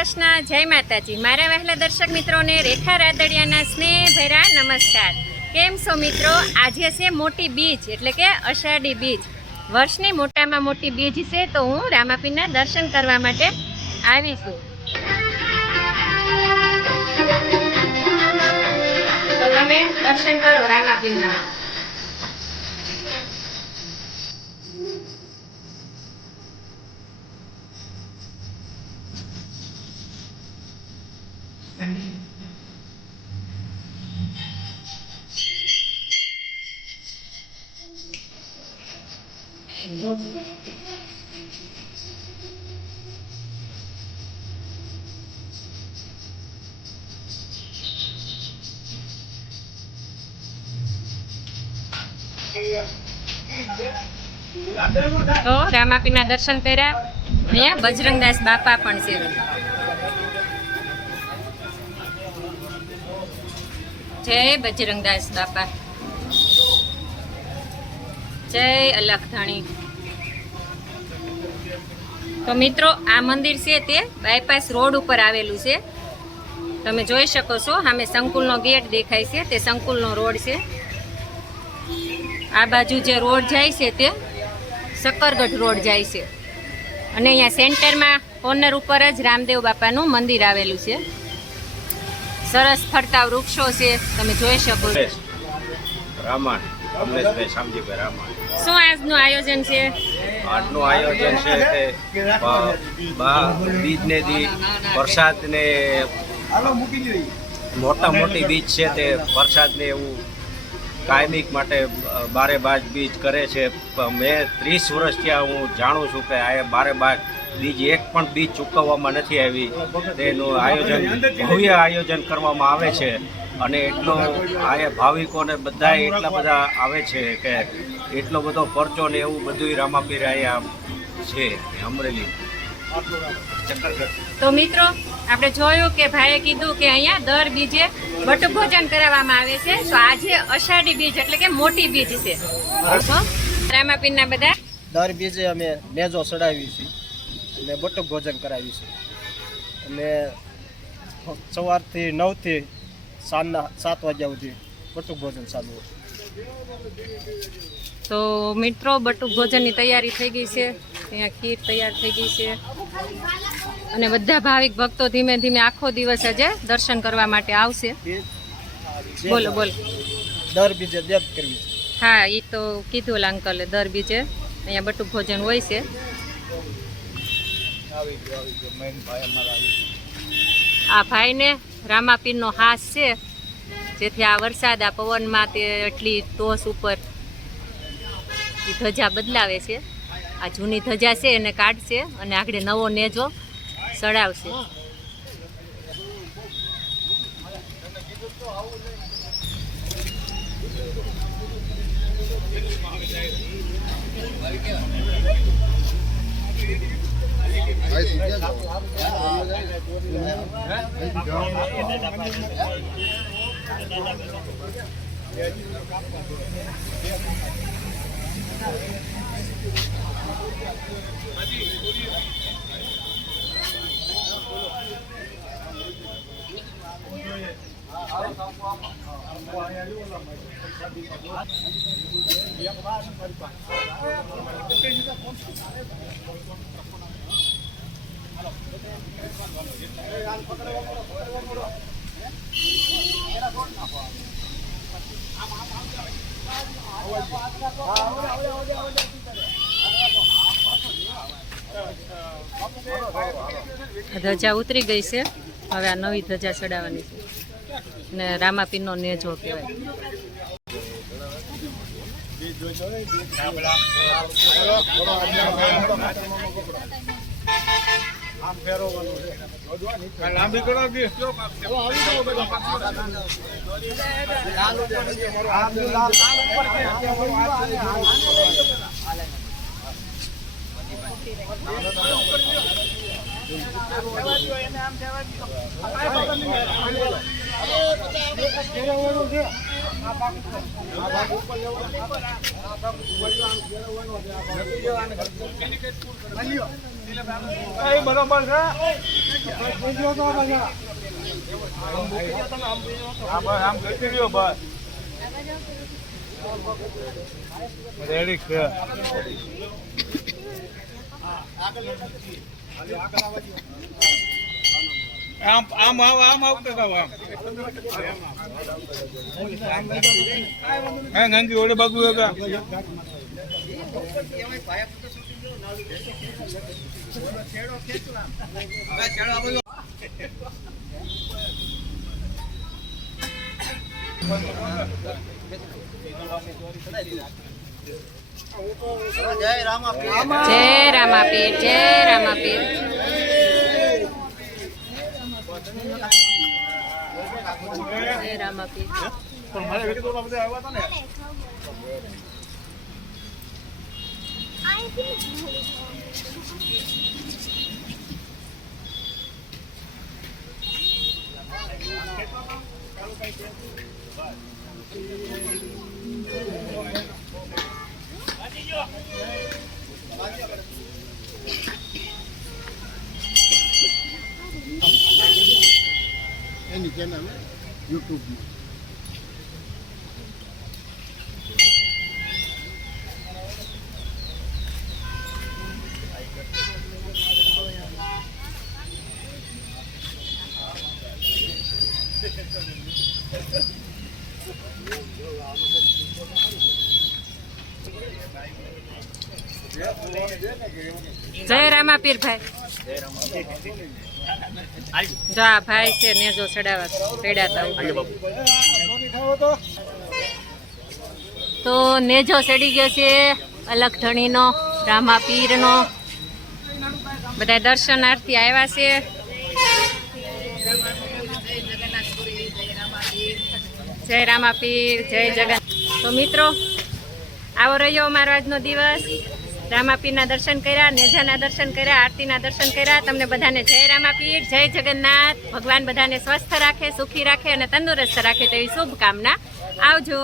કૃષ્ણ, જય માતાજી। મારા વહેલા દર્શક મિત્રોને રેખા રાદડિયાના સ્નેહભર્યા નમસ્કાર। કેમ છો મિત્રો? આજે છે મોટી બીજ એટલે કે અષાઢી બીજ। વર્ષની મોટામાં મોટી બીજ છે, તો હું રામાપીરના દર્શન કરવા માટે આવી છું। તો તમે દર્શન કરો રામાપીરના। તો રામાપીરના દર્શન કર્યા। અહીંયા બજરંગદાસ બાપા પણ છે। જય બજરંગદાસ બાપા, જય અલખધાણી। તો મિત્રો, આ મંદિર છે તે બાયપાસ રોડ ઉપર આવેલું છે। તમે જોઈ શકો છો, સામે સંકુલનો ગેટ દેખાય છે, તે સંકુલનો રોડ છે। આ બાજુ જે રોડ જાય છે તે શકરગઢ રોડ જાય છે, અને અહીંયા સેન્ટરમાં કોર્નર ઉપર જ રામદેવ બાપાનું મંદિર આવેલું છે। સરસ ફરતા વૃક્ષો છે, તમે જોઈ શકો છો। રામાણ કમલેશભાઈ શામજીભાઈ રામાણ। શું આજનું આયોજન છે? આજનું આયોજન છે કે બીજને દી વરસાદને મોટા મોટી બીજ છે તે વરસાદને એવું કાયમિક માટે બારે બાજ બીજ કરે છે। મેં 30 વર્ષ ત્યાં હું જાણું છું કે આ બારે બાજ બીજ એક પણ બીજ ચૂકવવામાં નથી આવી। તેનું આયોજન ભવ્ય આયોજન કરવામાં આવે છે, અને એટલો આ ભાવિકોને બધા એટલા બધા આવે છે કે એટલો બધો પરચો ને એવું બધું રામાપીર અહીંયા છે અમરેલી ચક્કરગઢ। તો મિત્રો, આપણે જોયું કે ભાઈએ કીધું કે અહીંયા દર બીજે બટુક ભોજન કરાવવામાં આવે છે। તો આજે અષાઢી બીજ એટલે કે મોટી બીજ છે। રામાપીરના બધા દર બીજે અમે નેજો ચડાવી છીએ અને બટુક ભોજન કરાવી છે, અને સવારથી 9 થી સાંજના 7 વાગ્યા સુધી બટુક ભોજન ચાલુ હોય। તો મિત્રો, બટુક ભોજનની તૈયારી થઈ ગઈ છે। અહીંયા ખીર તૈયાર થઈ ગઈ છે, અને બધા ભાવિક ભક્તો ધીમે ધીમે આખો દિવસ આજે દર્શન કરવા માટે આવશે। બોલો બોલો। દર બીજે દેવ કરવી છે। હા, એ તો કીધું ઓલા અંકલે, દર બીજે અહીંયા બટુક ભોજન હોય છે। આ ભાઈને રામાપીરનો હાસ છે, જેથી આ વરસાદ આ પવનમાં તે એટલી ટોસ ઉપર એ ધજા બદલાવે છે। આ જૂની ધજા છે એને કાઢશે અને આગળ નવો નેજો ચડાવશે। ધજા ઉતરી ગઈ છે, હવે આ નવી ધજા ચડાવવાની છે, ને રામાપીરનો નેજો કહેવાય। લાંબી કરો કે બરોબર છે આમ કરતી રહ્યો બસ રેડી છે આમ આવતો આમ હા ગાંધી ઓડે બાગુ જય રામાપીર જય રામાપીર જય રામાપીર એની ચેનલ યુટ્યુબમાં જય રામાપીર ભાઈ જો આ ભાઈ છે નેજો ચડાવવા ચડાતા તો નેજો ચડી ગયો છે અલગ ધણીનો રામાપીરનો બધા દર્શનાર્થી આવ્યા છે જય રામાપીર જય જગન્નાથ તો મિત્રો આવો રહ્યો અમારો આજનો દિવસ રામાપીરના દર્શન કર્યા નેજાના દર્શન કર્યા આરતીના દર્શન કર્યા તમને બધાને જય રામાપીર જય જગન્નાથ ભગવાન બધાને સ્વસ્થ રાખે સુખી રાખે અને તંદુરસ્ત રાખે તેવી શુભકામના આવજો.